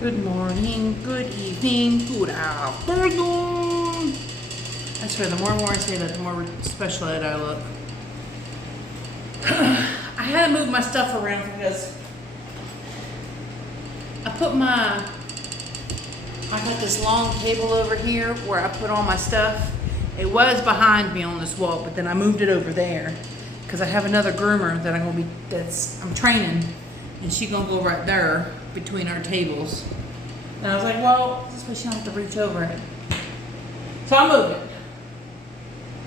Good morning, good evening, good afternoon. I swear, the more and more I say that, the more special ed I look. I had to move my stuff around because I got this long table over here where I put all my stuff. It was behind me on this wall, but then I moved it over there because I have another groomer that I'm training, and she's gonna go right there between our tables. And I was like, well, this way she don't have to reach over it. So I moved it.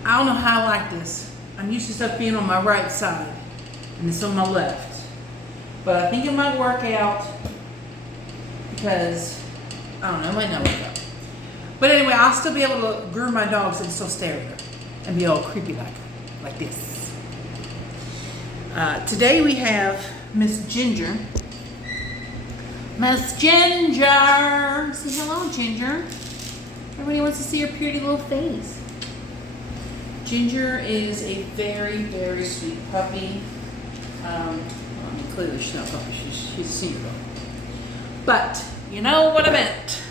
I don't know how I like this. I'm used to stuff being on my right side, and it's on my left. But I think it might work out because, I don't know, it might not work out. But anyway, I'll still be able to groom my dogs and still stare at them and be all creepy like this. Today we have Miss Ginger. Miss Ginger! Say hello, Ginger. Everybody wants to see her pretty little face. Ginger is a very, very sweet puppy. Clearly she's not a puppy, she's a senior dog. But, you know what I meant.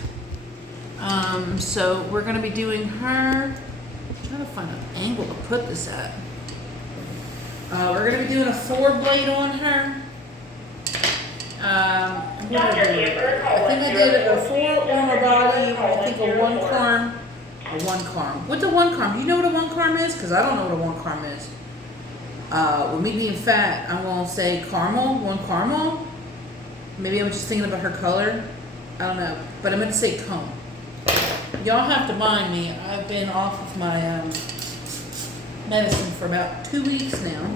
So we're going to be doing her, I'm trying to find an angle to put this at. We're going to be doing a 4-blade on her. I think I did a 4 on her body, I think a 1 carm. A 1 carm. What's a 1 carm? You know what a 1 carm is? Because I don't know what a 1 carm is. With me being fat, I'm going to say caramel, 1 caramel. Maybe I'm just thinking about her color. I don't know. But I meant to say comb. Y'all have to mind me. I've been off of my medicine for about 2 weeks now.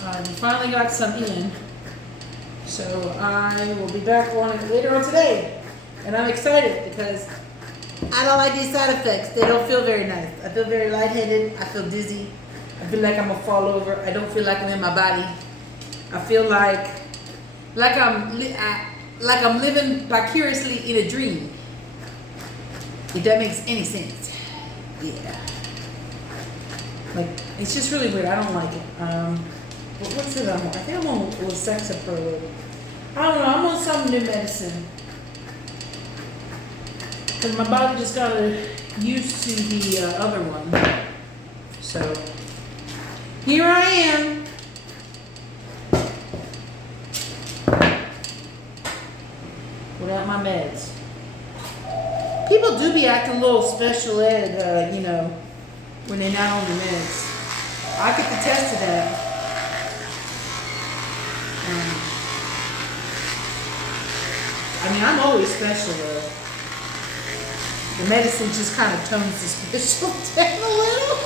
I finally got some in. So I will be back on it later on today. And I'm excited because I don't like these side effects. They don't feel very nice. I feel very lightheaded. I feel dizzy. I feel like I'm gonna fall over. I don't feel like I'm in my body. I feel like I'm living vicariously in a dream. If that makes any sense. Yeah. Like, it's just really weird. I don't like it. What's it on? I think I'm on Lexapro. I don't know. I'm on some new medicine. Because my body just got used to the other one. So, here I am. Without my meds. People do be acting a little special ed, when they're not on the meds. I could attest to that. I'm always special though. The medicine just kind of tones the special down a little.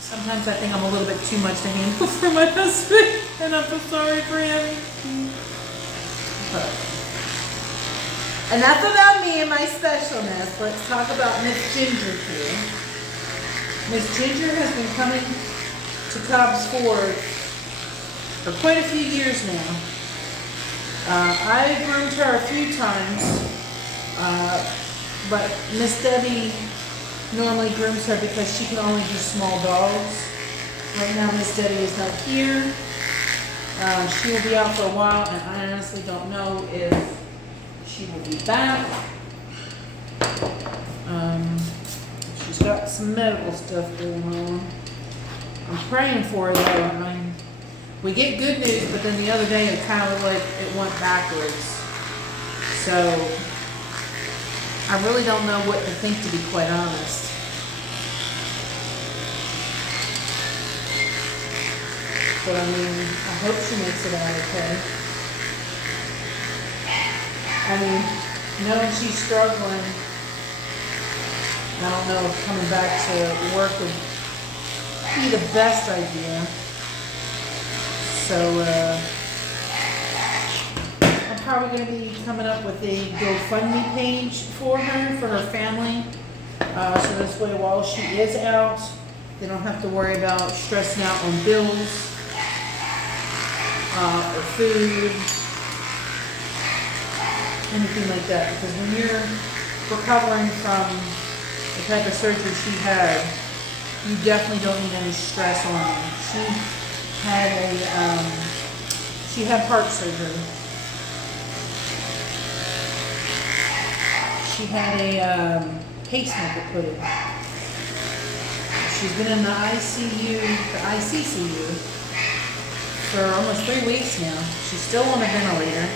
Sometimes I think I'm a little bit too much to handle for my husband, and I'm so sorry for him. But enough about me and my specialness. Let's talk about Miss Ginger here. Miss Ginger has been coming to Cobb's Ford for quite a few years now. I groomed her a few times, but Miss Debbie normally grooms her because she can only do small dogs. Right now Miss Debbie is not here. She will be out for a while, and I honestly don't know if she will be back. She's got some medical stuff going on. I'm praying for her though. We get good news, but then the other day it kind of looked like it went backwards. So I really don't know what to think, to be quite honest. But I hope she makes it out okay. Knowing she's struggling, I don't know if coming back to work would be the best idea. So, I'm probably going to be coming up with a GoFundMe page for her family. So this way, while she is out, they don't have to worry about stressing out on bills or food, anything like that. Because when you're recovering from the type of surgery she had, you definitely don't need any stress on you. She She had heart surgery. She had a pacemaker put in. She's been in the ICU, the ICCU, for almost 3 weeks now. She's still on a ventilator.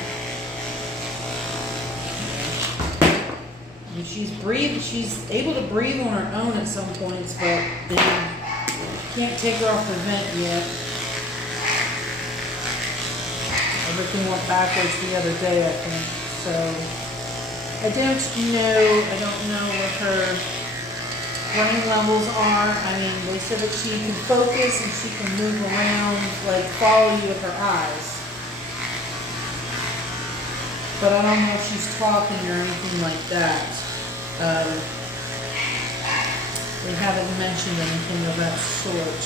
And she's able to breathe on her own at some points, but they can't take her off the vent yet. Everything went backwards the other day, I think. So I don't know what her brain levels are. I mean, they said that she can focus and she can move around, like follow you with her eyes. But I don't know if she's talking or anything like that. They haven't mentioned anything of that sort.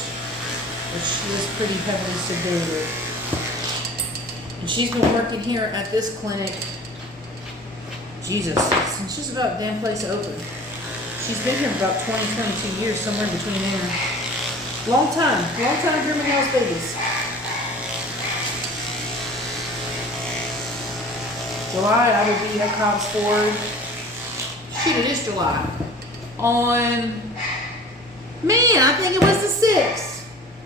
But she is pretty heavily sedated. And she's been working here at this clinic, Jesus, since just about the damn place open. She's been here for about 22 years, somewhere in between there. Long time German house babies. July, I will be at Cobb's Ford. Shoot, it is July. On, man, I think it was the 6th.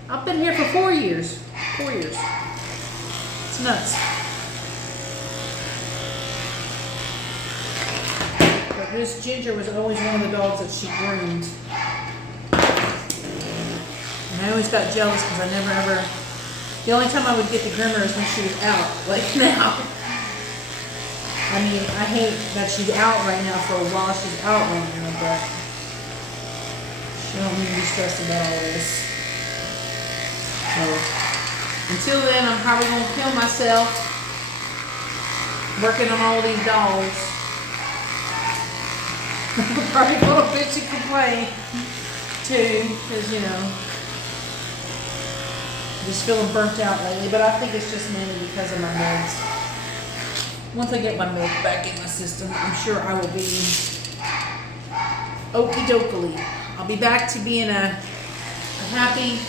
I've been here for 4 years. 4 years. It's nuts. But this Ginger was always one of the dogs that she groomed. And I always got jealous because I never ever, the only time I would get the groomer is when she was out, like now. I mean, I hate that she's out right now for a while. She's out right now, but she don't need to be stressed about all this. So, until then, I'm probably going to kill myself working on all these dogs. I'm probably going to bitch and complain too, because, you know, just feeling burnt out lately. But I think it's just mainly because of my meds. Once I get my milk back in my system, I'm sure I will be okie dokie. I'll be back to being a happy,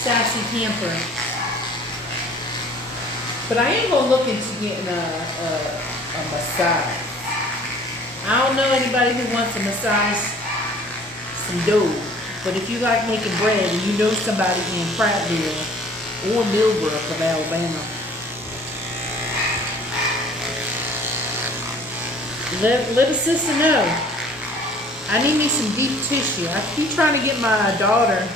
sassy camper. But I am going to look into getting a massage. I don't know anybody who wants to massage some dough. But if you like making bread and you know somebody in Prattville or Millbrook of Alabama, let a sister know. I need me some deep tissue. I keep trying to get my daughter,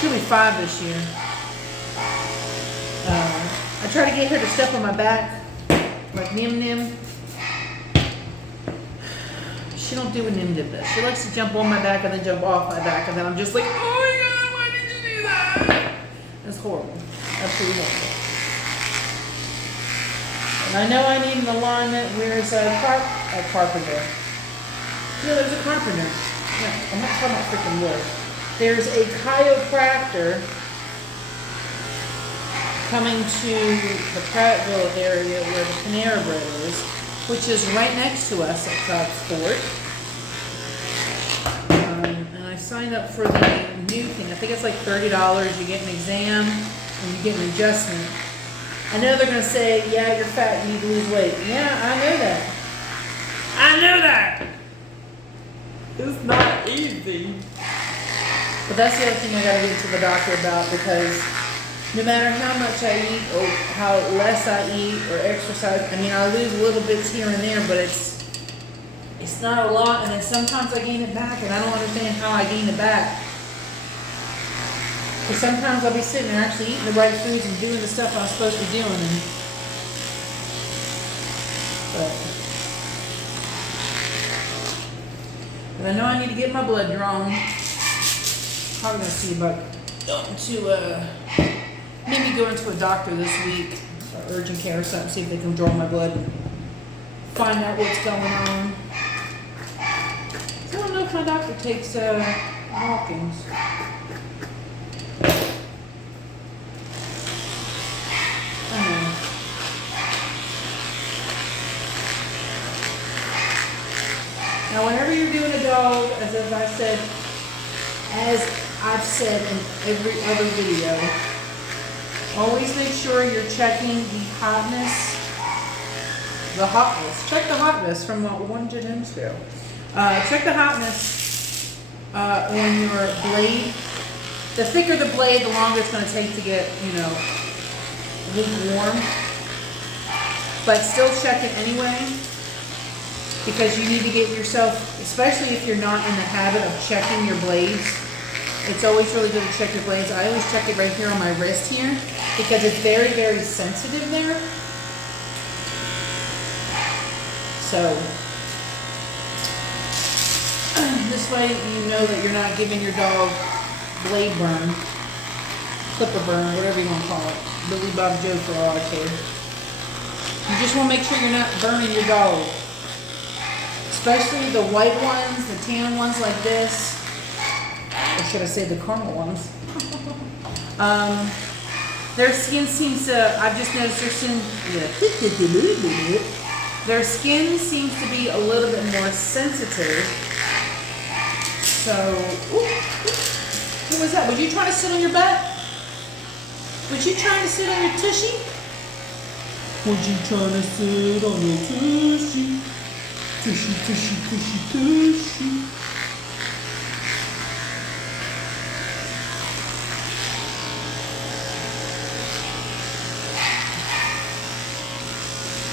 she'll be 5 this year. I try to get her to step on my back, like Nim Nim. She don't do what Nim Nim does. She likes to jump on my back and then jump off my back, and then I'm just like, oh my God, why did you do that? That's horrible. Absolutely horrible. And I know I need an alignment. Where's a carpenter? No, there's a carpenter. No, I'm not talking about freaking wood. There's a chiropractor coming to the Prattville area where the Panera Bread is, which is right next to us at Cobb's Fort. And I signed up for the new thing. I think it's like $30. You get an exam and you get an adjustment. I know they're going to say, yeah, you're fat, you need to lose weight. Yeah, I know that. I know that! It's not easy. But that's the other thing I got to get to the doctor about, because no matter how much I eat or how less I eat or exercise, I mean, I lose little bits here and there, but it's not a lot, and then sometimes I gain it back, and I don't understand how I gain it back. Because sometimes I'll be sitting there actually eating the right foods and doing the stuff I'm supposed to be doing. But I know I need to get my blood drawn. I'm going to see about going to, maybe go into a doctor this week, or urgent care or something, see if they can draw my blood and find out what's going on. So I don't know if my doctor takes walk-ins. Now, whenever you're doing a dog, as I've said in every other video, Always make sure you're checking the hotness. The hotness. Check the hotness from one to 10 scale. Check the hotness on your blade. The thicker the blade, the longer it's going to take to get, lukewarm. But still check it anyway, because you need to get yourself, especially if you're not in the habit of checking your blades. It's always really good to check your blades. I always check it right here on my wrist here, because it's very, very sensitive there. So this way you know that you're not giving your dog blade burn, clipper burn, whatever you want to call it. Billy Bob Joe for all I care. You just want to make sure you're not burning your dog. Especially the white ones, the tan ones like this. Or should I say the caramel ones? Their skin seems to, I've just noticed their skin seems to be a little bit more sensitive. So, what was that? Was you trying to sit on your butt? Was you trying to sit on your tushy? Was you trying to sit on your tushy? Tushy, tushy, tushy, tushy.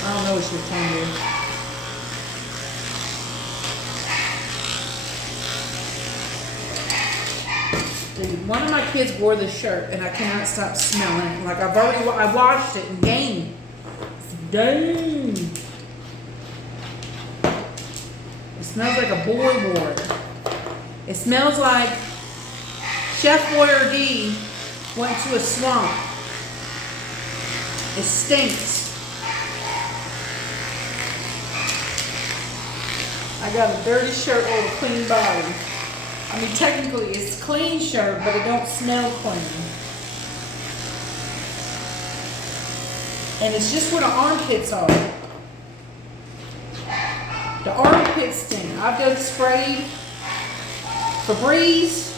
I don't know what your tongue is. Dude, one of my kids wore this shirt and I cannot stop smelling it. Like I washed it and dang. It smells like a boy ward. It smells like Chef Boyardee went to a swamp. It stinks. I got a dirty shirt over a clean body. I mean, technically it's a clean shirt, but it don't smell clean. And it's just where the armpits are. The armpit stink. I've done sprayed Febreze,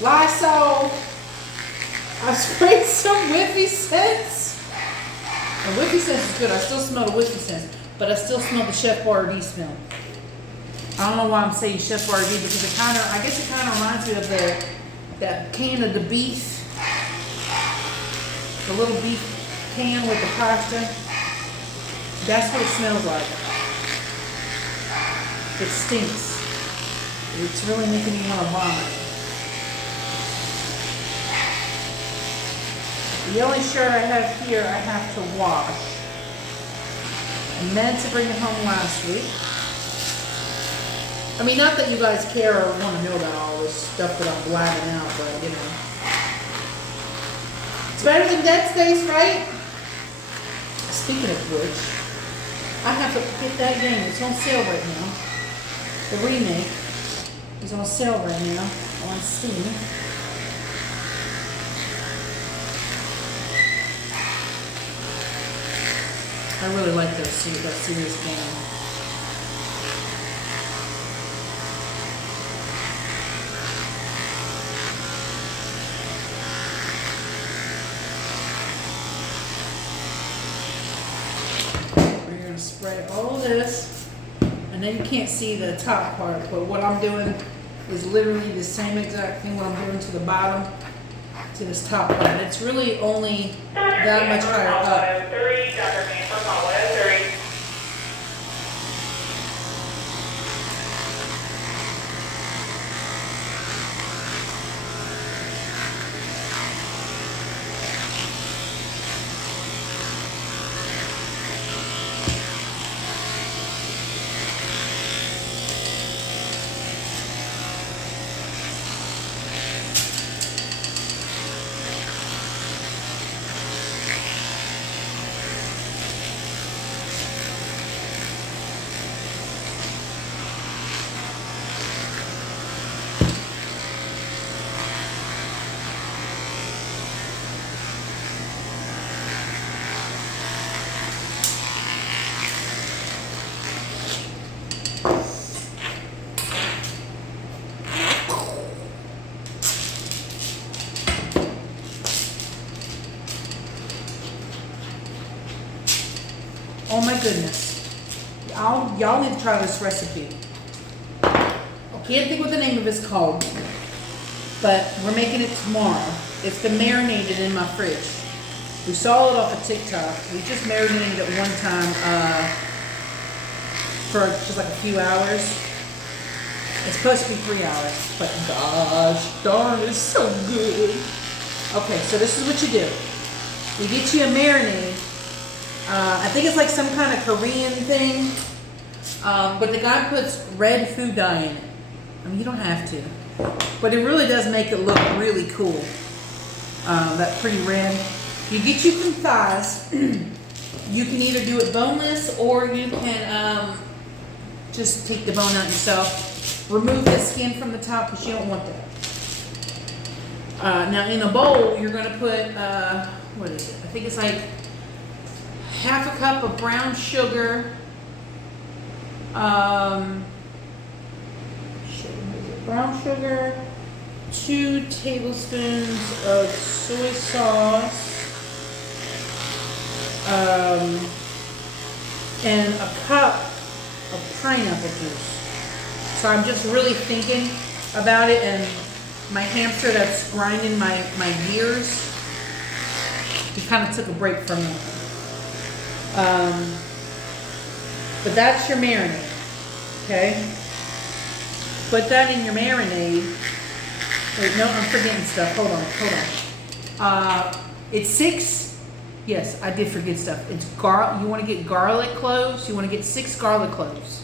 Lysol. I've sprayed some Whiffy Sense. And Whiffy Sense is good. I still smell the Whiffy Sense, but I still smell the Chef Boyardee smell. I don't know why I'm saying Chef Boyardee, because I guess it kind of reminds me of that can of the beef, the little beef can with the pasta. That's what it smells like. It stinks. It's really making me want to vomit. The only shirt I have here, I have to wash. I meant to bring it home last week. I mean, not that you guys care or want to know about all this stuff that I'm blabbing out, but it's better than Dead Space, right? Speaking of which, I have to get that game. It's on sale right now. The remake is on sale right now on Steam. I really like that series game. Spray all this, and then you can't see the top part, but what I'm doing is literally the same exact thing what I'm doing to the bottom to this top part. It's really only that much higher up. Oh my goodness. Y'all need to try this recipe. I can't think what the name of it's called, but we're making it tomorrow. It's been marinated in my fridge. We saw it off of TikTok. We just marinated it one time for just like a few hours. It's supposed to be 3 hours, but gosh darn, it's so good. Okay, so this is what you do. You get you a marinade. I think it's like some kind of Korean thing, but the guy puts red food dye in it. I mean, you don't have to, but it really does make it look really cool. That pretty red. You get you some thighs. You can either do it boneless or you can just take the bone out yourself. Remove the skin from the top because you don't want that. Now in a bowl, you're going to put, what is it? I think it's like half a cup of brown sugar. Brown sugar, 2 tablespoons of soy sauce, and a cup of pineapple juice. So I'm just really thinking about it, and my hamster that's grinding my gears, he kind of took a break from me. But that's your marinade, okay? Put that in your marinade. Wait, no, I'm forgetting stuff. Hold on. It's 6. Yes, I did forget stuff. It's you want to get garlic cloves. You want to get 6 garlic cloves.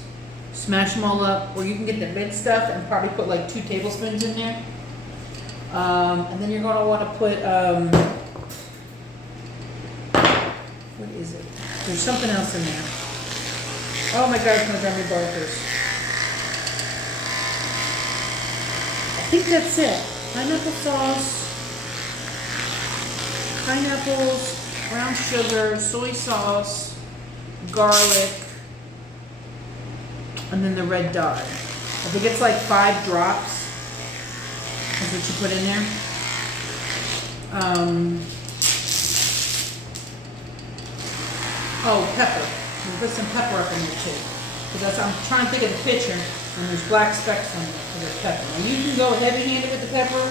Smash them all up, or you can get the red stuff and probably put like 2 tablespoons in there. And then you're going to want to put, what is it? There's something else in there. Oh my God, it's going to drive me bonkers. I think that's it. Pineapple sauce, pineapples, brown sugar, soy sauce, garlic, and then the red dye. I think it's like 5 drops. That's what you put in there. Oh, pepper. You put some pepper up in there too. Because I'm trying to think of the picture, and there's black specks on it for the pepper. Now you can go heavy-handed with the pepper.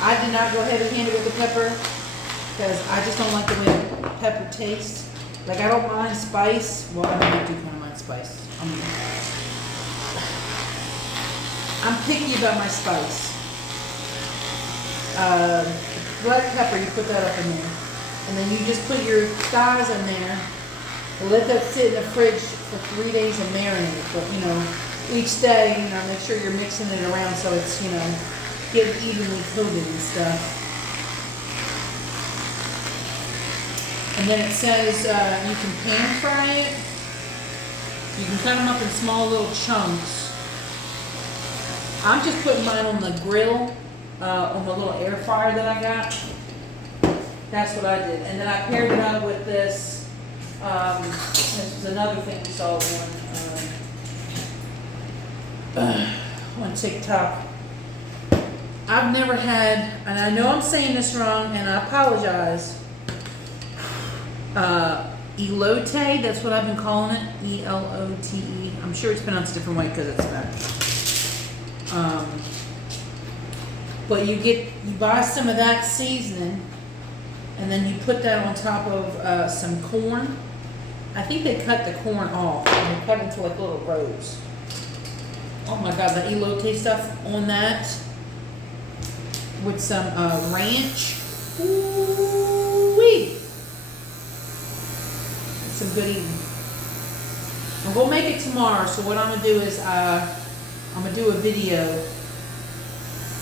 I did not go heavy-handed with the pepper because I just don't like the way pepper tastes. Like, I don't mind spice. Well, I don't do kind of mind spice. I'm picky about my spice. Black pepper, you put that up in there. And then you just put your thighs in there. Let that sit in the fridge for 3 days and marinate. But, you know, each day, you know, make sure you're mixing it around so it's, you know, getting evenly coated and stuff. And then it says you can pan fry it. You can cut them up in small little chunks. I'm just putting mine on the grill, on the little air fryer that I got. That's what I did. And then I paired it up with this. This was another thing we saw on TikTok. I've never had, and I know I'm saying this wrong, and I apologize. Elote, that's what I've been calling it. E-L-O-T-E. I'm sure it's pronounced a different way because it's Spanish. But you buy some of that seasoning, and then you put that on top of some corn. I think they cut the corn off and they cut it into like little rows. Oh my God, the elote stuff on that with some ranch. Ooh-wee. It's some good eating. I'm gonna make it tomorrow. So what I'm gonna do is I'm gonna do a video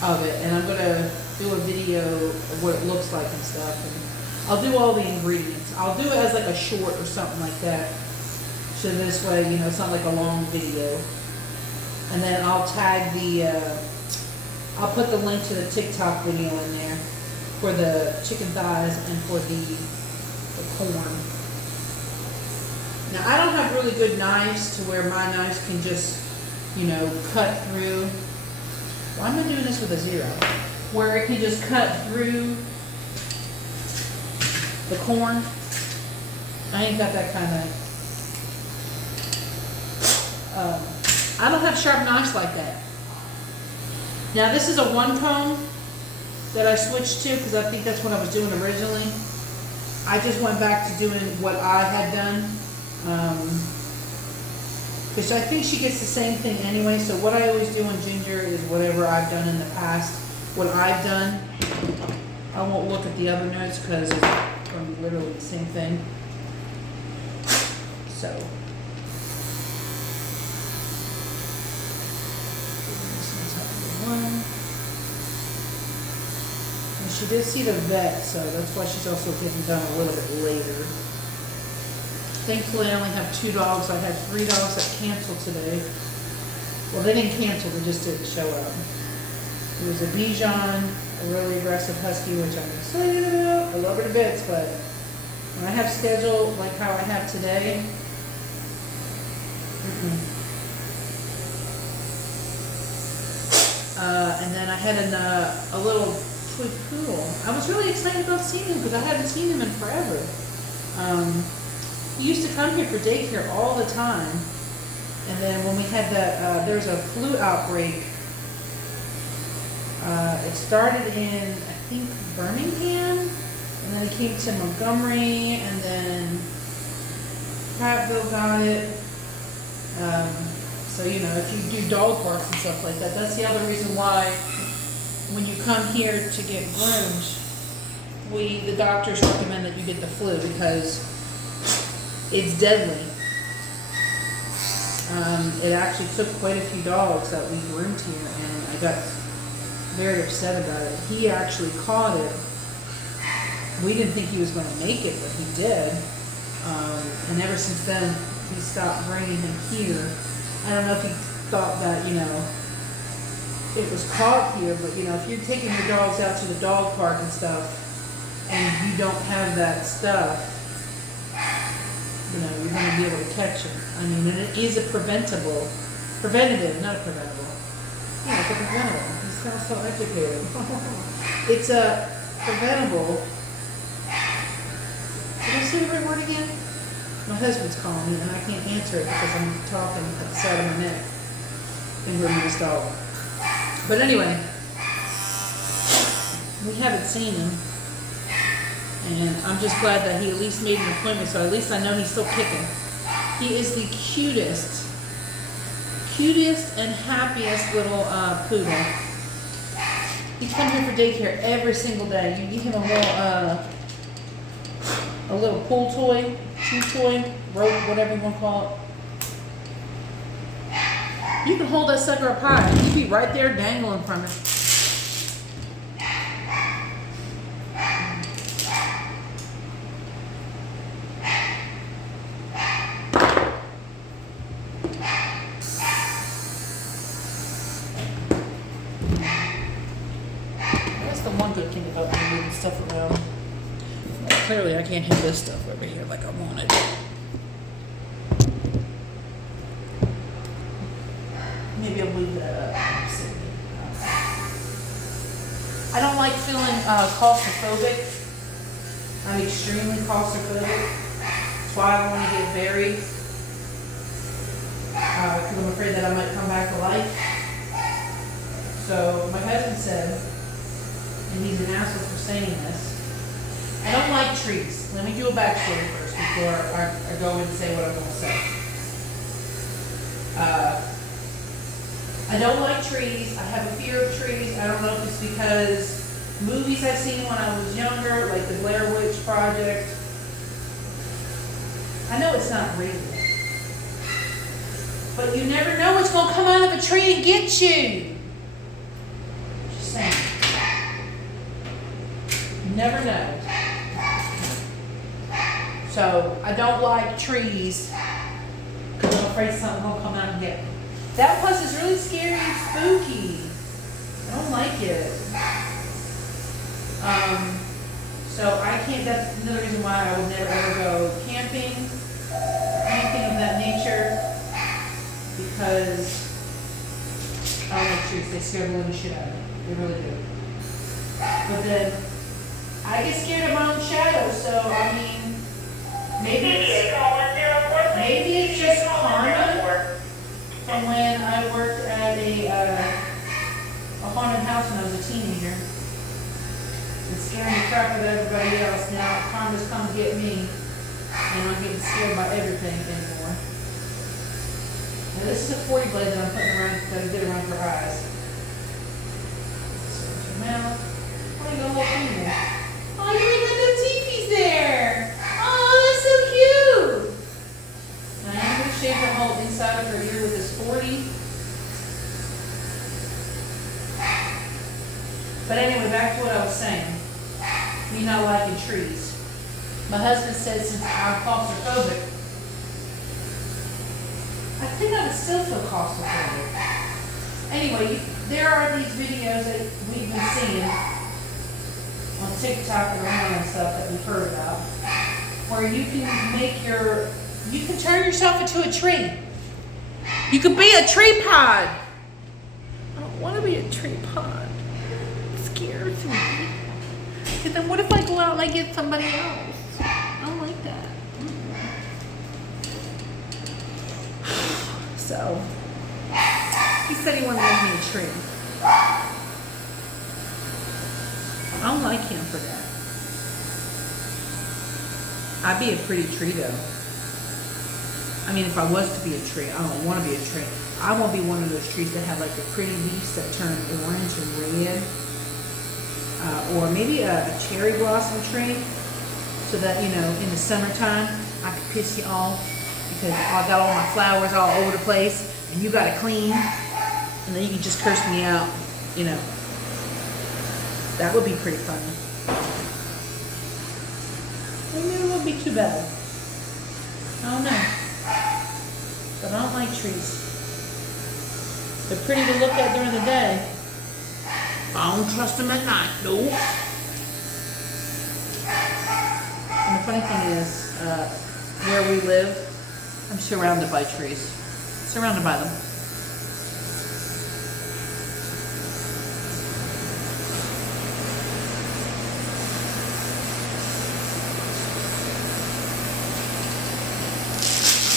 of it, and I'm gonna do a video of what it looks like and stuff. And I'll do all the ingredients. I'll do it as like a short or something like that. So this way, you know, it's not like a long video. And then I'll tag I'll put the link to the TikTok video in there for the chicken thighs and for the corn. Now, I don't have really good knives to where my knives can just, you know, cut through. Why am I doing this with a 0? Where it can just cut through the corn. I ain't got that kind of I don't have sharp knives like that. Now this is a 1 comb that I switched to because I think that's what I was doing originally. I just went back to doing what I had done. Because I think she gets the same thing anyway. So what I always do on Ginger is whatever I've done in the past. What I've done. I won't look at the other notes because it's going to be literally the same thing. So. And she did see the vet, so that's why she's also getting done a little bit later. Thankfully, I only have 2 dogs. I had 3 dogs that canceled today. Well, they didn't cancel, they just didn't show up. It was a Bichon, a really aggressive husky, which I'm excited about. I love her to bits, but when I have schedule like how I have today, and then I had a little toy poodle. I was really excited about seeing him because I haven't seen him in forever. He used to come here for daycare all the time. And then when we had that, there's a flu outbreak. It started in, I think, Birmingham. And then it came to Montgomery. And then Prattville got it. So, you know, if you do dog parks and stuff like that, that's the other reason why when you come here to get groomed, the doctors recommend that you get the flu because it's deadly. It actually took quite a few dogs that we groomed here, and I got very upset about it. He actually caught it. We didn't think he was going to make it, but he did. And ever since then, we stopped bringing him here. I don't know if he thought that, you know, it was caught here, but, you know, if you're taking your dogs out to the dog park and stuff, and you don't have that stuff, you know, you're going to be able to catch him. I mean, and it is a preventative, not a preventable. Yeah, it's a preventable. He sounds so educated. It's a preventable. Did I say the right word again? My husband's calling me and I can't answer it because I'm talking at the side of my neck and we're his dog. But anyway, we haven't seen him. And I'm just glad that he at least made an appointment, so at least I know he's still kicking. He is the cutest and happiest little poodle. He comes here for daycare every single day. You give him a little pool toy, chew toy, rope, whatever you want to call it. You can hold that sucker up high. He'd be right there dangling from it. One good thing about me moving stuff around. Well, clearly I can't have this stuff over here like I wanted. Maybe I'll move that up. I don't like feeling claustrophobic. I'm extremely claustrophobic. That's why I want to get buried. Because I'm afraid that I might come back to life. So my husband said, and he's an asshole for saying this, I don't like trees. Let me do a backstory first before I go and say what I'm going to say. I don't like trees. I have a fear of trees. I don't know if it's because movies I've seen when I was younger, like the Blair Witch Project. I know it's not real. But you never know what's going to come out of a tree and get you. Just saying. Never know. So I don't like trees because I'm afraid something will come out and get me. That plus is really scary and spooky. I don't like it. So I can't. That's another reason why I would never ever go camping, anything of that nature, because I don't like trees. They scare the living shit out of me. They really do. But then I get scared of my own shadow, so I mean, maybe it's just karma. from when I worked at a haunted house when I was a teenager. And scaring the crap out of everybody else. Now karma's come to get me, and I'm getting scared by everything anymore. Now this is a 40 blade that I'm putting around, that I did around her eyes. So her mouth. Why are you gonna look in there? Oh, you ain't got no teethies there. Oh, that's so cute. Now I'm gonna shave the whole inside of her ear with this 40. But anyway, back to what I was saying. Me not liking trees. My husband said since I'm claustrophobic, I think I would still feel claustrophobic. Anyway, there are these videos that we've been seeing on TikTok and around and stuff that we've heard about, where you can you can turn yourself into a tree. You could be a tree pod. I don't want to be a tree pod. Scares me. Because then what if I go out and I get somebody else? I don't like that. So, he said he wanted to make me a tree. I don't like him for that. I'd be a pretty tree though. I mean, if I was to be a tree, I don't want to be a tree. I want to be one of those trees that have like the pretty leaves that turn orange and red. Or maybe a cherry blossom tree, so that, you know, in the summertime, I could piss you off because I got all my flowers all over the place and you got to clean, and then you can just curse me out, you know. That would be pretty funny. Maybe it wouldn't be too bad. I don't know. But I don't like trees. They're pretty to look at during the day. I don't trust them at night, no. And the funny thing is, where we live, I'm surrounded by trees. Surrounded by them.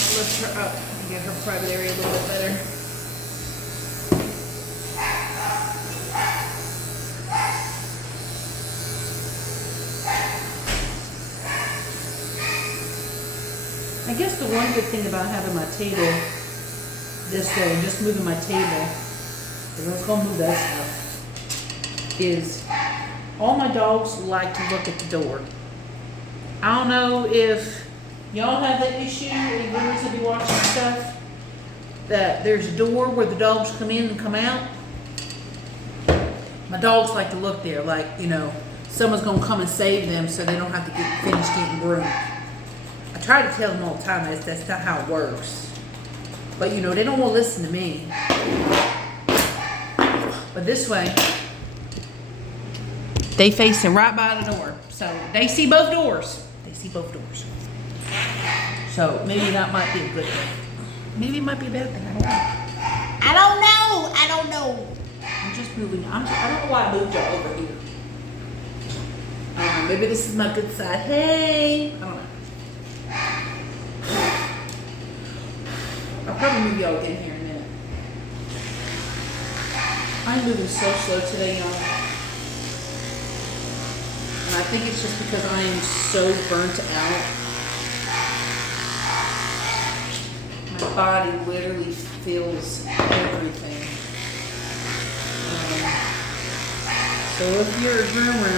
I'll lift her up and get her private area a little bit better. I guess the one good thing about having my table this way and just moving my table, because I was going to move that stuff, is all my dogs like to look at the door. I don't know if y'all have that issue, or you guys will be watching stuff, that there's a door where the dogs come in and come out. My dogs like to look there, like, you know, someone's going to come and save them so they don't have to get finished getting groomed. I try to tell them all the time that's not how it works. But, you know, they don't want to listen to me. But this way, they facing right by the door. So they see both doors. They see both doors. So maybe that might be a good thing. Maybe it might be a bad thing. I don't know. I'm just moving. I don't know why I moved y'all over here. Maybe this is my good side. Hey. I don't know. I'll probably move y'all in here in a minute. I'm moving so slow today, y'all. And I think it's just because I am so burnt out. My body literally feels everything. So if you're a groomer,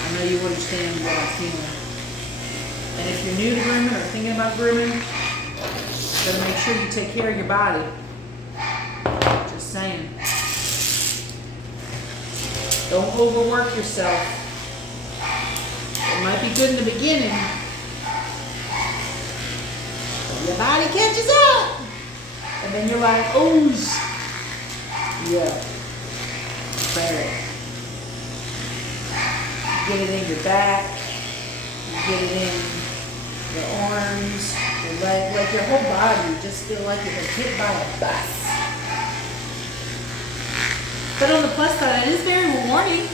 I know you understand what I'm feeling. And if you're new to grooming or thinking about grooming, gotta make sure you take care of your body. Just saying. Don't overwork yourself. It might be good in the beginning, but your body catches up. And then you're like, oh, yeah. Bad. Get it in your back. You get it in your arms, your leg, like your whole body. You just feel like you've been hit by a bus. But on the plus side, it is very rewarding.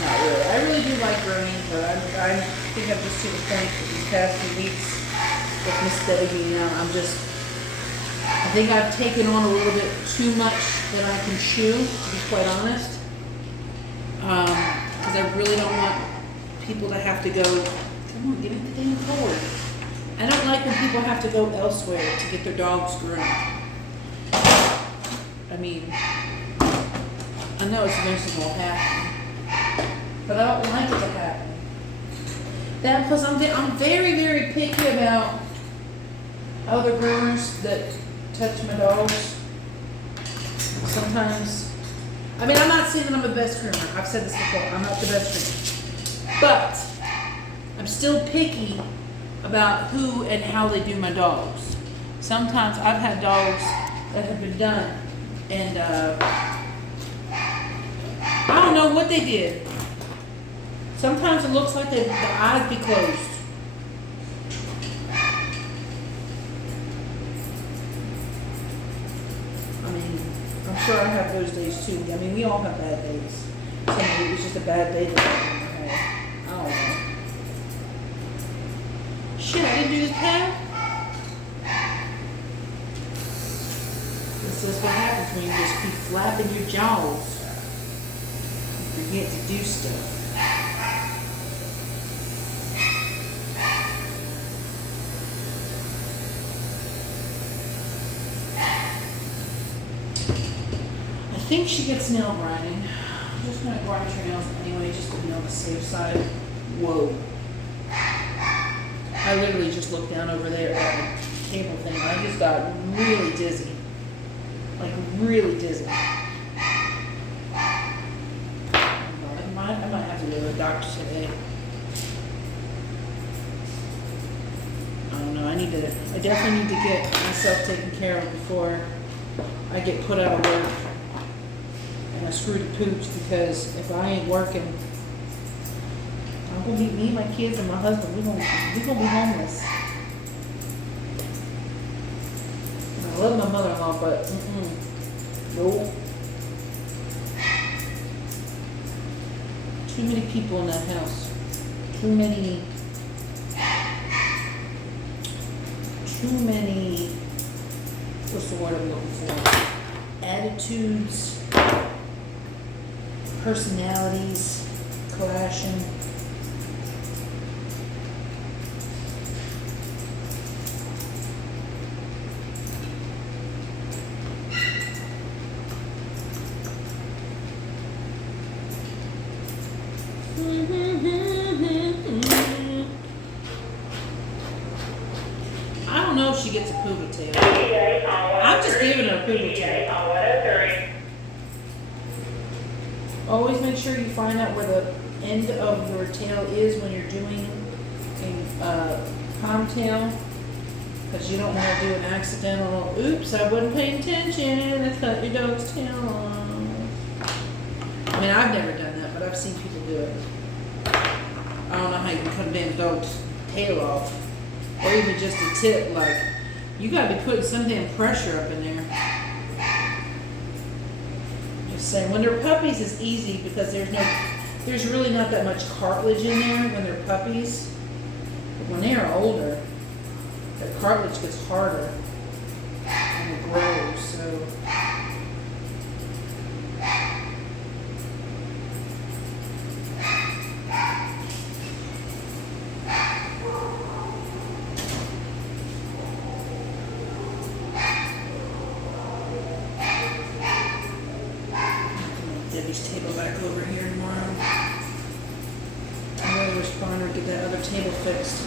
Not really. I really do like grooming, but I think I'm just to the point that these past few weeks with Miss Debbie being out, I think I've taken on a little bit too much that I can chew, to be quite honest. Because I really don't want people to have to go, come on, give me the damn cord. I don't like when people have to go elsewhere to get their dogs groomed. I mean, I know it's eventually going to happen, but I don't like it to happen. That plus I'm very, very picky about other groomers that touch my dogs. Sometimes, I mean, I'm not saying that I'm the best groomer. I've said this before. I'm not the best groomer. But I'm still picky about who and how they do my dogs. Sometimes I've had dogs that have been done and I don't know what they did. Sometimes it looks like the eyes be closed. I mean, I'm sure I have those days too. I mean, we all have bad days. Maybe it's just a bad day that I had. I don't know. Shit, I didn't do this pad. This is what happens when you just keep flapping your jaws. You forget to do stuff. I think she gets nail grinding. I'm just gonna grind her nails anyway, just to be on the safe side. Whoa. I literally just looked down over there at the table thing. I just got really dizzy. Like really dizzy. I might have to go to the doctor today. I don't know. I definitely need to get myself taken care of before I get put out of work. And I screw the pooch, because if I ain't working, I'm gonna be, me, my kids, and my husband, we're gonna be homeless. I love my mother-in-law, but no. Too many people in that house. Too many. What's the word I'm looking for? Attitudes, personalities, clashing. I don't know if she gets a poodle tail. I'm just giving her a poodle tail. Always make sure you find out where the end of your tail is when you're doing a palm tail, because you don't want to do an accidental, oops, I wasn't paying attention, I cut your dog's tail off. I mean, I've never done that, but I've seen people do it. I don't know how you can cut a damn dog's tail off, or even just a tip. Like, you gotta be putting some damn pressure up in there. Just saying, when they're puppies, it's easy because there's really not that much cartilage in there when they're puppies. But when they are older, the cartilage gets harder and it grows. So. Debbie's table back over here tomorrow. I'm really responding to get that other table fixed.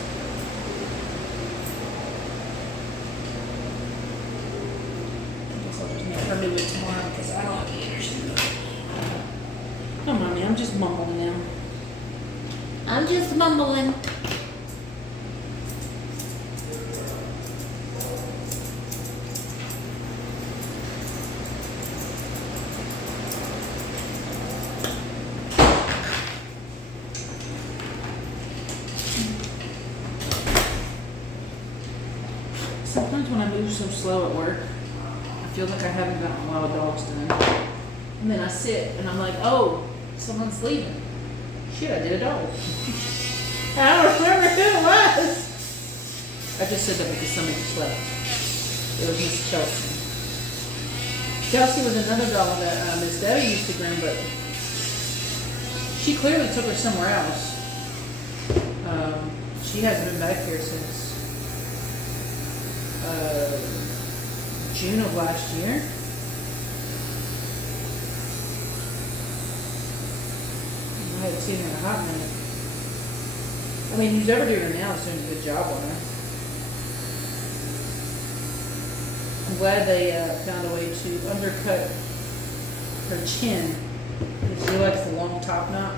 I guess I'll just make her do it tomorrow because I don't have the energy. Come on, man, I'm just mumbling now. I'm just mumbling. Sometimes when I move so slow at work, I feel like I haven't gotten a lot of dogs done. And then I sit and I'm like, oh, someone's leaving. Shit, I did it all. I don't remember who it was. I just said that because somebody just left. It was Miss Chelsea. Chelsea was another dog that Miss Debbie used to groom, but she clearly took her somewhere else. She hasn't been back here since June of last year. I haven't seen her in a hot minute. I mean, who's ever doing her now is doing a good job on her. I'm glad they found a way to undercut her chin. She likes the long top knot.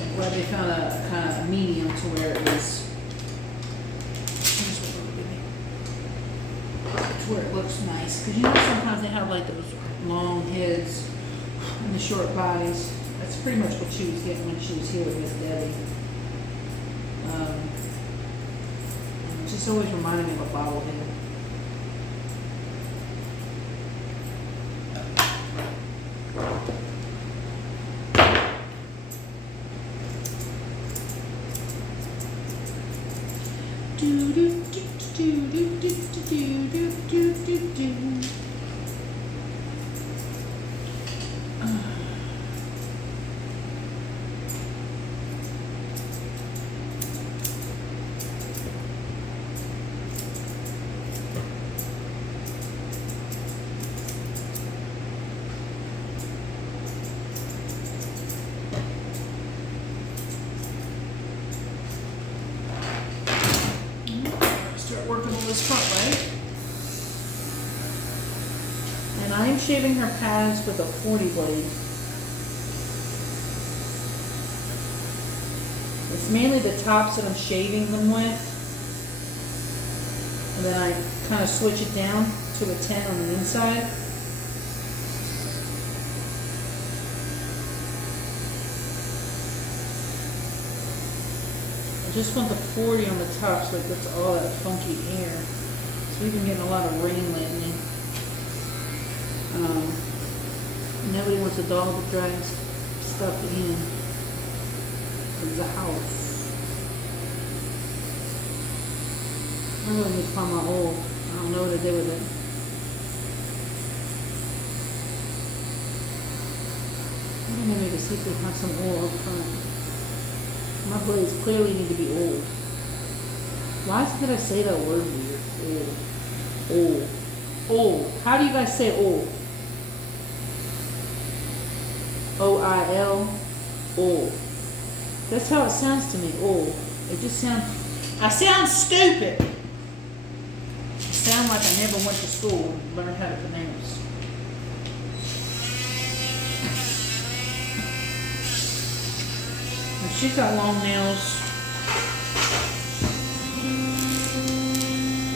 I'm glad they found a kind of a medium to where it was, to where it looks nice. Because you know sometimes they have like those long heads and the short bodies. That's pretty much what she was getting when she was here with Miss Debbie. It just always reminded me of a bobblehead. Do do do do do do do do do do do. Start working on this front leg. And I'm shaving her pads with a 40 blade. It's mainly the tops that I'm shaving them with. And then I kind of switch it down to a 10 on the inside. I just want the 40 on the top so it gets all that funky air. So we've been getting a lot of rain lately. Nobody wants a dog that drags stuff in the house. I really need to find my oil. I don't know what to do with it. I don't know, maybe see if we have some oil up front. My blades clearly need to be old. Why did I say that word weird? Old. Old. Old. How do you guys say old? O-I-L. Old. That's how it sounds to me, old. It just sounds... I sound stupid. I sound like I never went to school and learned how to pronounce. She's got long nails.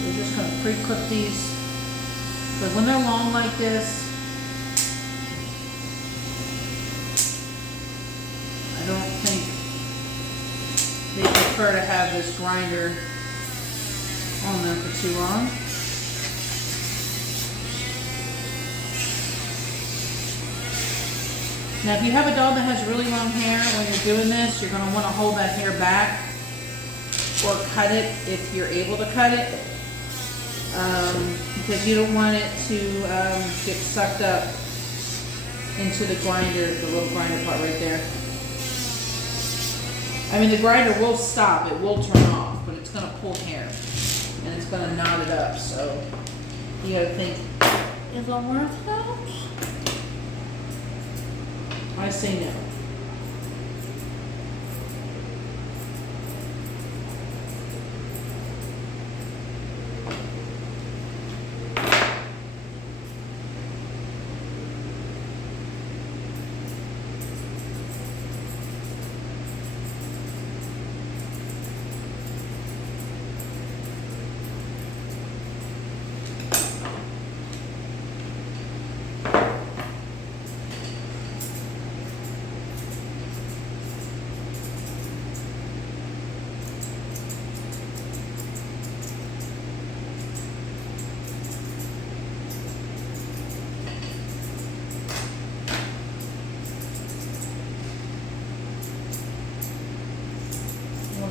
We're just going to pre-clip these. But when they're long like this, I don't think they prefer to have this grinder on them for too long. Now, if you have a dog that has really long hair, when you're doing this, you're going to want to hold that hair back or cut it if you're able to cut it, because you don't want it to get sucked up into the grinder, the little grinder part right there. I mean, the grinder will stop, it will turn off, but it's going to pull hair and it's going to knot it up. So you got to think, is it worth it? I say no.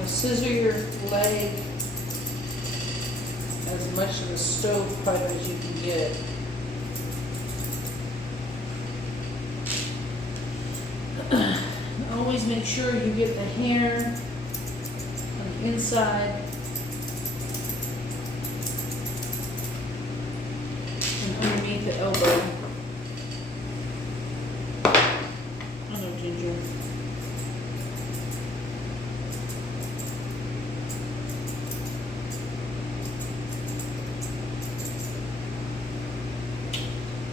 scissor your leg as much of the stovepipe as you can get. Always make sure you get the hair on the inside and underneath the elbow. I know, Ginger.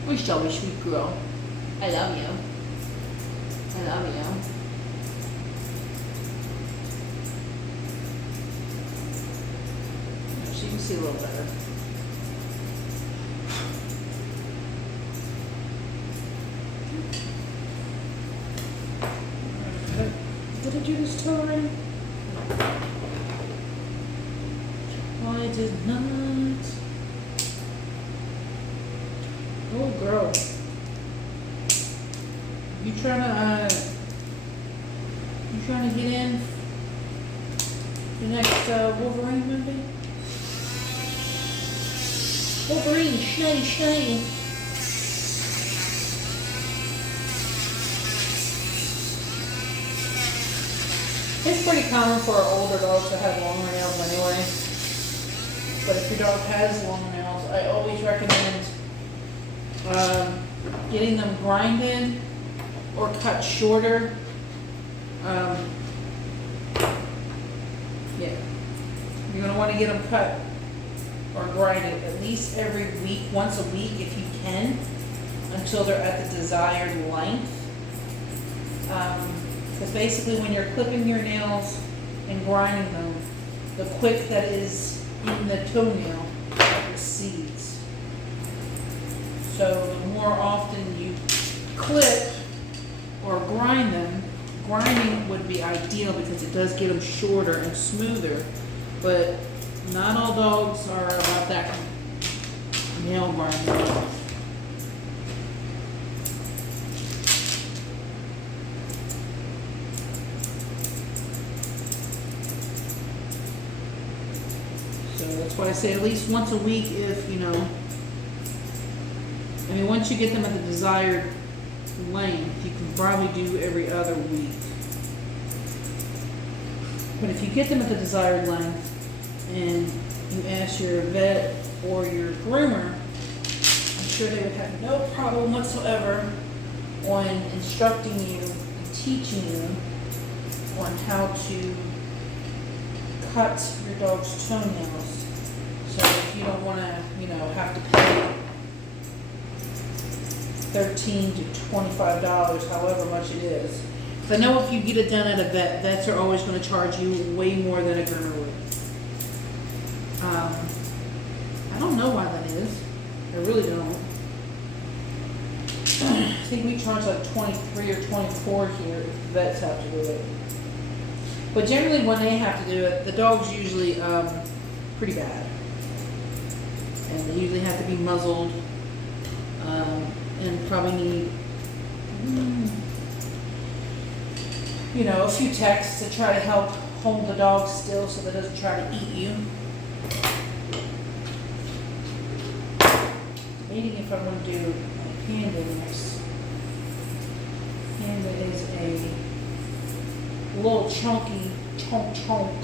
You're so a sweet girl. I love you. I love you. She can see a little better. Did I do this toe already? I did not. Oh, girl. You trying to get in the next Wolverine movie? Wolverine, shiny, shiny. It's pretty common for older dogs to have longer nails anyway. But if your dog has long nails, I always recommend getting them grinded or cut shorter. Yeah, you're going to want to get them cut or grinded at least every week, once a week if you can, until they're at the desired length. Because basically when you're clipping your nails and grinding them, the quick that is in the toenail recedes. So the more often you clip or grind them, grinding would be ideal because it does get them shorter and smoother, but not all dogs are about that nail grinding. So that's why I say at least once a week if, you know, I mean, once you get them at the desired length, you can probably do every other week. But if you get them at the desired length and you ask your vet or your groomer, I'm sure they would have no problem whatsoever on instructing you and teaching you on how to cut your dog's toenails. So if you don't want to, you know, have to pay $13 to $25, however much it is. Because I know if you get it done at a vet, vets are always going to charge you way more than a groomer would. I don't know why that is. I really don't. I think we charge like 23 or 24 here if the vets have to do it. But generally when they have to do it, the dog's usually pretty bad. And they usually have to be muzzled and probably need, you know, a few texts to try to help hold the dog still so that it doesn't try to eat you. Debating if I'm going to do a panda next. Panda is a little chunky, chonk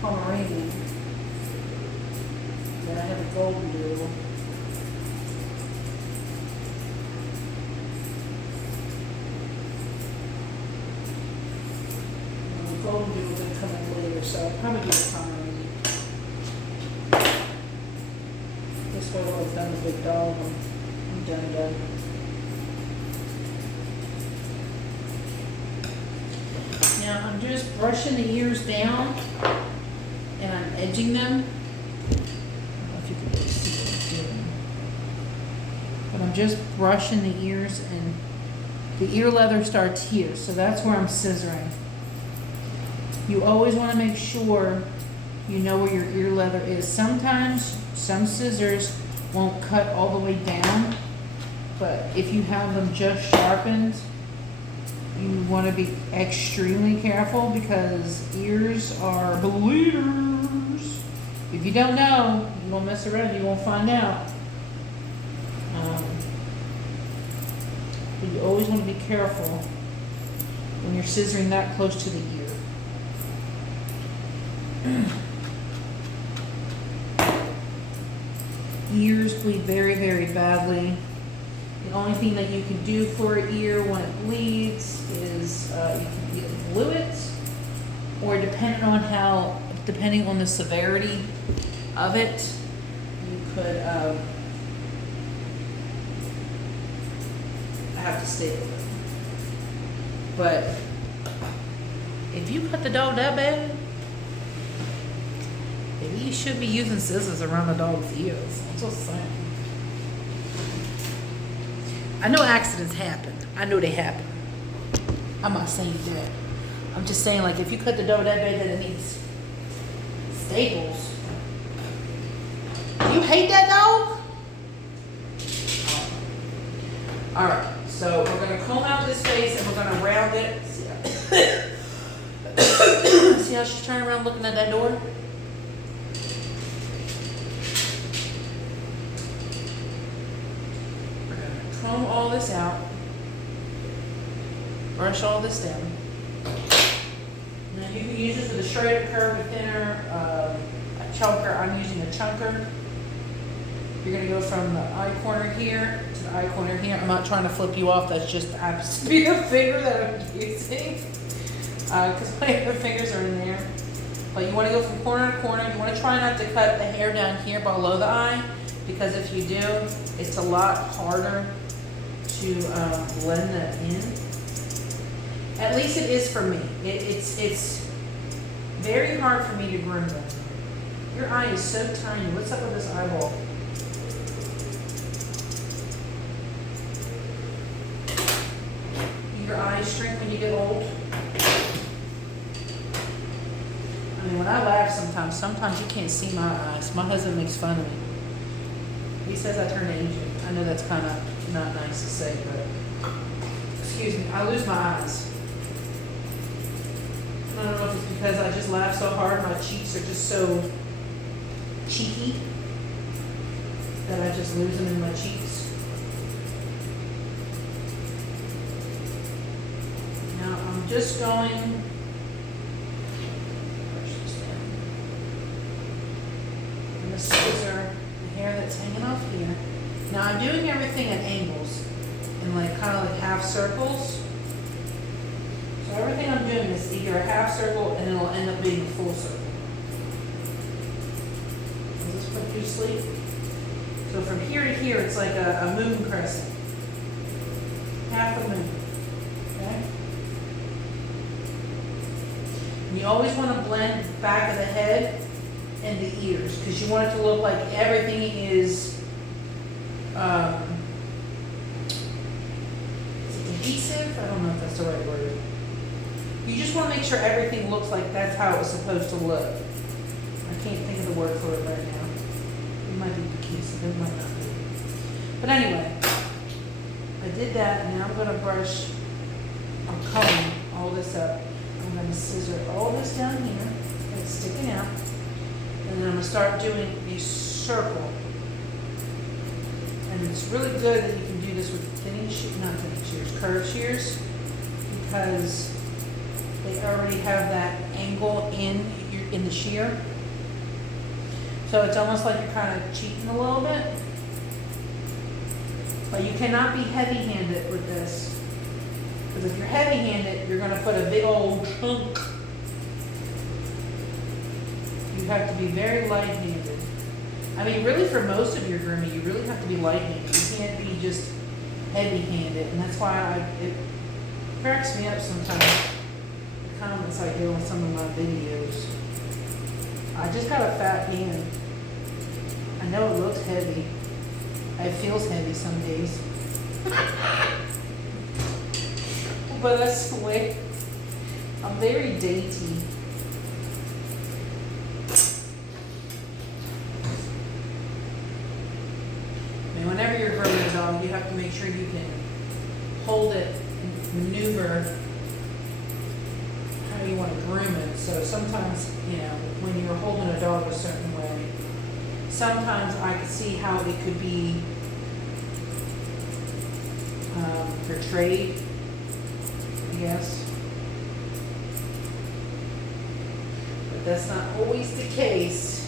Pomeranian. Then I have a golden doodle. The golden doodle is going to come in later, so I'll probably do a Pomeranian. This way I've done the big dog. I'm done. Now I'm just brushing the ears down and I'm edging them. I don't know if you can really see what I'm doing. But I'm just brushing the ears and the ear leather starts here. So that's where I'm scissoring. You always want to make sure you know where your ear leather is. Sometimes some scissors won't cut all the way down, but if you have them just sharpened, you want to be extremely careful because ears are bleeders. If you don't know, you won't mess around, you won't find out. But you always want to be careful when you're scissoring that close to the ear. Ears bleed very, very badly. The only thing that you can do for an ear when it bleeds is you can either glue it, or depending on the severity of it, you could have to staple it. But if you cut the dog that bad, maybe you should be using scissors around the dog's ears. I'm just saying. I know accidents happen. I know they happen. I'm not saying that. I'm just saying, like, if you cut the dog that bad that it needs staples. You hate that dog? All right. So we're gonna comb out this face and we're gonna round it. See how she's turning around looking at that door? We're gonna comb all this out. Brush all this down. Now you can use this with a straighter curve, a thinner, a chunker. I'm using a chunker. You're going to go from the eye corner here to the eye corner here. I'm not trying to flip you off. That's just happens to be the finger that I'm using. Because my other fingers are in there. But you want to go from corner to corner. You want to try not to cut the hair down here below the eye. Because if you do, it's a lot harder to blend that in. At least it is for me. It's very hard for me to groom them. Your eye is so tiny. What's up with this eyeball? Your eyes shrink when you get old. I mean, when I laugh sometimes you can't see my eyes. My husband makes fun of me. He says I turn Asian. I know that's kind of not nice to say, but excuse me, I lose my eyes. I don't know if it's because I just laugh so hard, my cheeks are just so cheeky that I just lose them in my cheeks. Now I'm just going, brush this down. I'm going to scissor the hair that's hanging off here. Now I'm doing everything at angles, in like kind of like half circles. So everything I'm doing is either a half circle and it'll end up being a full circle. Does this put you to sleep? So from here to here, it's like a moon crescent. Half a moon. Okay? And you always want to blend the back of the head and the ears because you want it to look like everything is adhesive? I don't know if that's the right word. You just want to make sure everything looks like that's how it's supposed to look. I can't think of the word for it right now. It might be adhesive, it might not be. But anyway, I did that, and now I'm going to brush, I'm combing all this up. I'm going to scissor all this down here, it's sticking out, and then I'm going to start doing a circle. And it's really good that you can do this with curved shears, because they already have that angle in the shear. So it's almost like you're kind of cheating a little bit. But you cannot be heavy-handed with this. Because if you're heavy-handed, you're going to put a big old chunk. You have to be very light-handed. I mean, really for most of your grooming, you really have to be light-handed. You can't be just heavy-handed. And that's why it cracks me up sometimes. The comments I get on some of my videos. I just got a fat hand. I know it looks heavy. It feels heavy some days. But I swear, I'm very dainty. And whenever you're grooming a dog, you have to make sure you can hold it and maneuver So sometimes, you know, when you're holding a dog a certain way, sometimes I could see how it could be portrayed, I guess. But that's not always the case.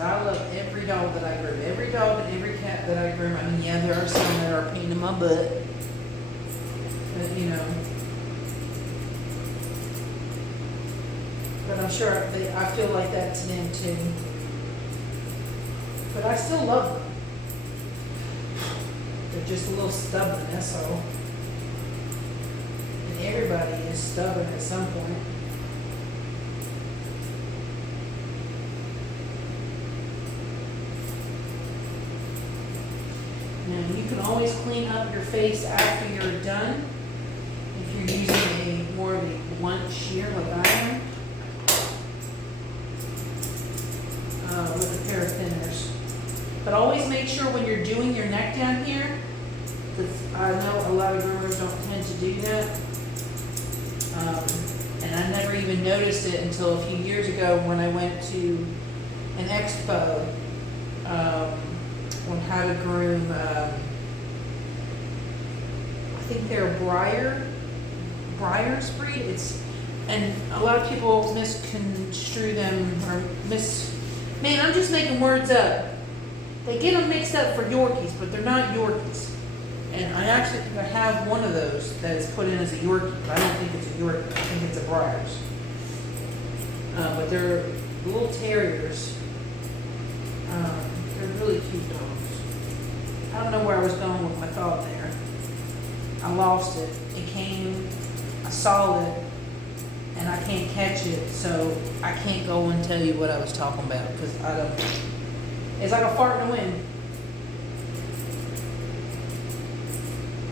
I love every dog that I groom. Every dog and every cat that I groom. I mean, yeah, there are some that are a pain in my butt. But, you know. But I'm sure I feel like that to them too. But I still love them. They're just a little stubborn, that's all. And everybody is stubborn at some point. Now, you can always clean up your face after you're done if you're using more of a blunt shear like I am, with a pair of thinners. But always make sure when you're doing your neck down here, because I know a lot of groomers don't tend to do that, and I never even noticed it until a few years ago when I went to an expo on how to groom, I think they're Breyer's breed. And a lot of people misconstrue them or man, I'm just making words up. They get them mixed up for Yorkies, but they're not Yorkies. And I actually think I have one of those that is put in as a Yorkie, but I don't think it's a Yorkie. I think it's a Breyer's. But they're little terriers. They're really cute dogs. I don't know where I was going with my thought there. I lost it. It came, I saw it, and I can't catch it, so I can't go and tell you what I was talking about, because I don't, it's like a fart in the wind.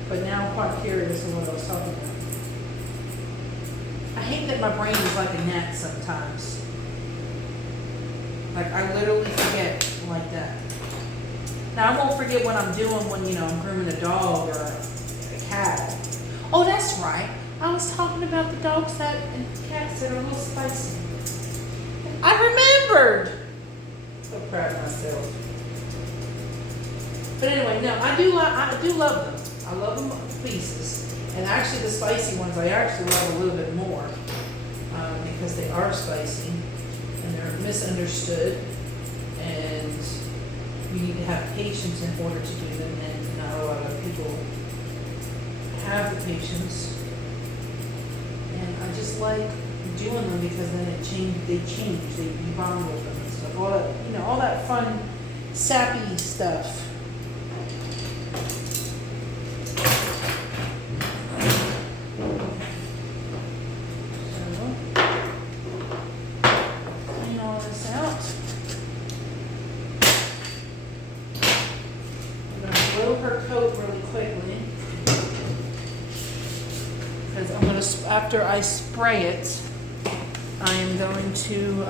But now I'm quite curious of what I was talking about. I hate that my brain is like a gnat sometimes. Like, I literally forget like that. Now, I won't forget what I'm doing when, you know, I'm grooming a dog or a cat. Oh, that's right. I was talking about the dogs and cats that are a little spicy. I remembered. I'm so proud of myself. But anyway, no, I do love them. I love them to pieces. And actually, the spicy ones I actually love a little bit more because they are spicy and they're misunderstood, and you need to have patience in order to do them, and not a lot of people have the patience. And I just like doing them because then they bond with them and stuff. All that, you know, all that fun, sappy stuff. So, clean all this out. I'm going to blow her coat really quickly. Because I'm going to, after I spray it, I am going to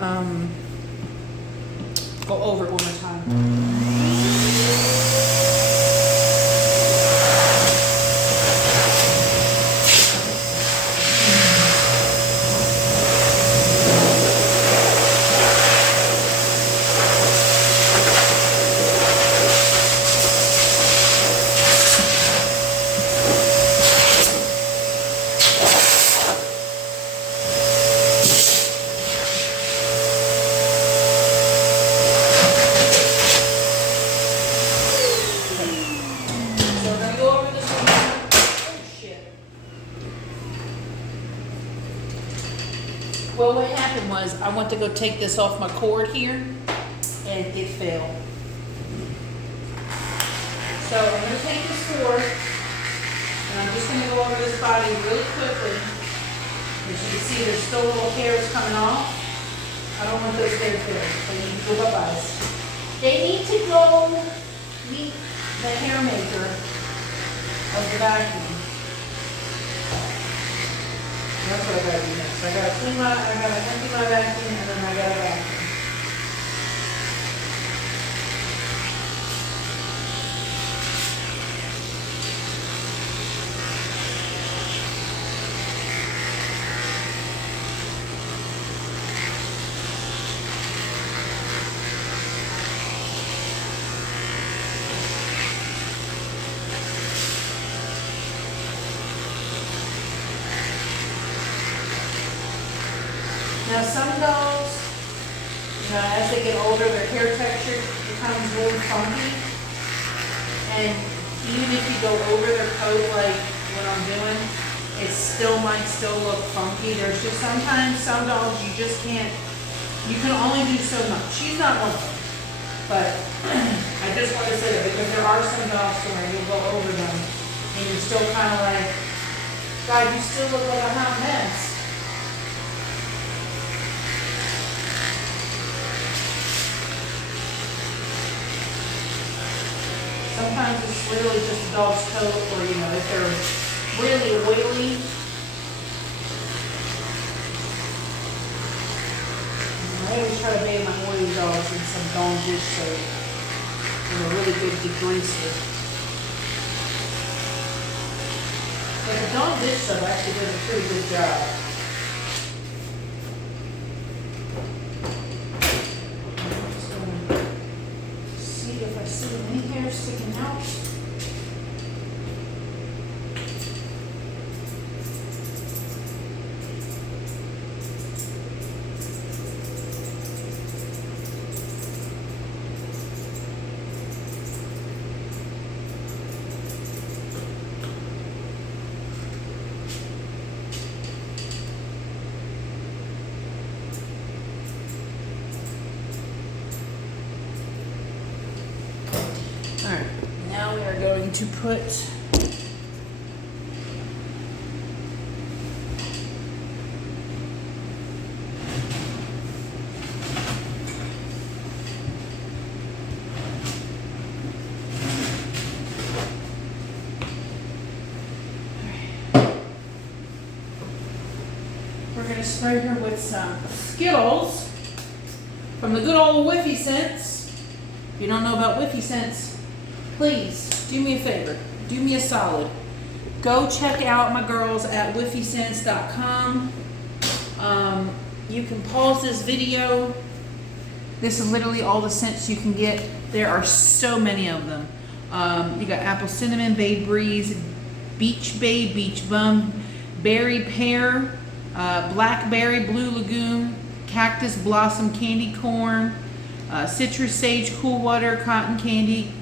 go over it one more time. Well, what happened was I went to go take this off my cord here, and it fell. So I'm going to take this cord, and I'm just going to go over this body really quickly. As you can see, there's still little hairs coming off. I don't want those hairs there. They need to go bye-byes. They need to go meet the hair maker of the vacuum. That's what I gotta do next. I gotta empty my vacuum, and then I gotta vacuum. dogs, you know, as they get older, their hair texture becomes really funky. And even if you go over their coat like what I'm doing, it still might still look funky. There's just sometimes some dogs you just can't, you can only do so much. She's not one of them. But I just want to say that because there are some dogs where you'll go over them and you're still kind of like, God, you still look like a hot mess. Sometimes it's literally just a dog's coat, or you know, if they're really oily. I always try to bathe my oily dogs in some Dawn dish soap and a really good degreaser. But the Dawn dish soap actually does a pretty good job. If I see any hair sticking out. Alright, now we are going to put we're going to spray her with some Skittles from the good old Whiffy Scents. If you don't know about Whiffy Scents, please do me a favor, do me a solid. Go check out my girls at whiffyscents.com. You can pause this video. This is literally all the scents you can get. There are so many of them. You got apple cinnamon, Bay Breeze, Beach Bay, Beach Bum, Berry Pear, Blackberry, Blue Lagoon, Cactus Blossom, Candy Corn, Citrus Sage, Cool Water, Cotton Candy,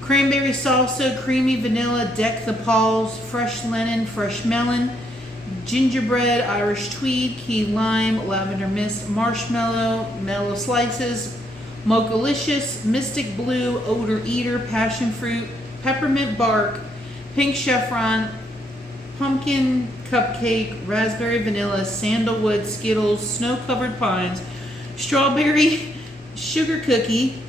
Cranberry Salsa, Creamy Vanilla, Deck the Paws, Fresh Linen, Fresh Melon, Gingerbread, Irish Tweed, Key Lime, Lavender Mist, Marshmallow, Mellow Slices, Mochalicious, Mystic Blue, Odor Eater, Passion Fruit, Peppermint Bark, Pink Chevron, Pumpkin Cupcake, Raspberry Vanilla, Sandalwood, Skittles, Snow-Covered Pines, Strawberry, Sugar Cookie,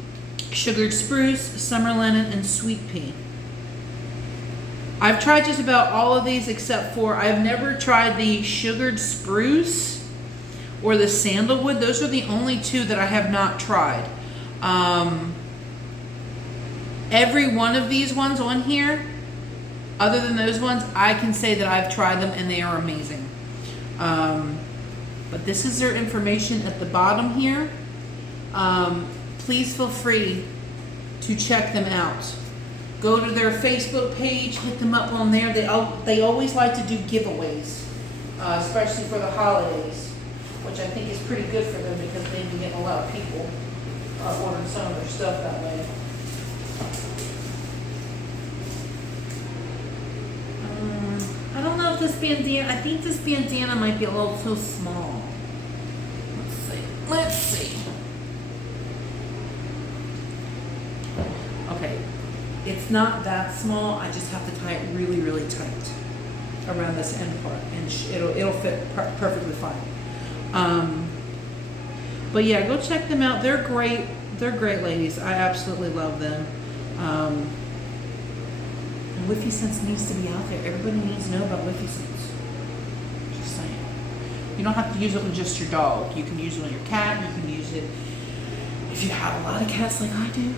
Sugared Spruce, Summer Linen, and Sweet Pea. I've tried just about all of these except for I've never tried the Sugared Spruce or the Sandalwood. Those are the only two that I have not tried. Every one of these ones on here, other than those ones, I can say that I've tried them and they are amazing. But this is their information at the bottom here. Please feel free to check them out. Go to their Facebook page, hit them up on there. They always like to do giveaways, especially for the holidays, which I think is pretty good for them because they've been getting a lot of people ordering some of their stuff that way. I don't know if this bandana, I think this bandana might be a little too small. Let's see. Okay, it's not that small. I just have to tie it really, really tight around this end part, and it'll fit perfectly fine. But yeah, go check them out. They're great. They're great ladies. I absolutely love them. And Whiffy Scents needs to be out there. Everybody needs to know about Whiffy Scents. Just saying. You don't have to use it with just your dog. You can use it on your cat. You can use it if you have a lot of cats like I do.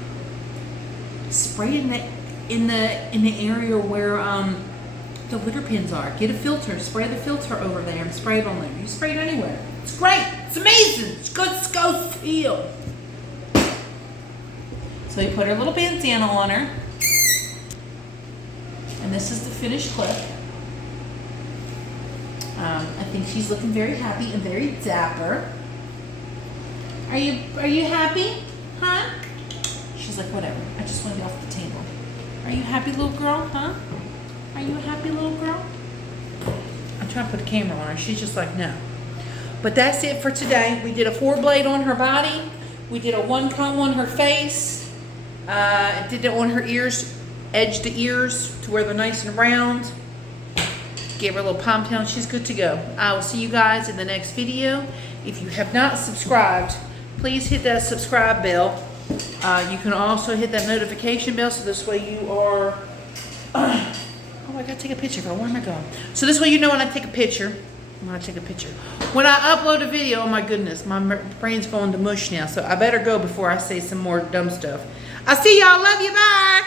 Spray it in the area where the litter pins are. Get a filter. Spray the filter over there and spray it on there. You spray it anywhere. It's great. It's amazing. It's good. Go feel. So you put her little bandana on her. And this is the finished clip. I think she's looking very happy and very dapper. Are you happy? Huh? She's like, whatever. I just want to get off the table. Are you happy, little girl? Huh? Are you a happy little girl? I'm trying to put a camera on her. She's just like, no. But that's it for today. We did a 4-blade on her body. We did a 1 comb on her face. Did it on her ears. Edged the ears to where they're nice and round. Gave her a little pom-pom. She's good to go. I will see you guys in the next video. If you have not subscribed, please hit that subscribe bell. You can also hit that notification bell so this way you are... oh, I gotta take a picture of her. Where am I going? So this way you know when I take a picture. When I upload a video, oh my goodness, my brain's going to mush now. So I better go before I say some more dumb stuff. I'll see y'all. Love you. Bye.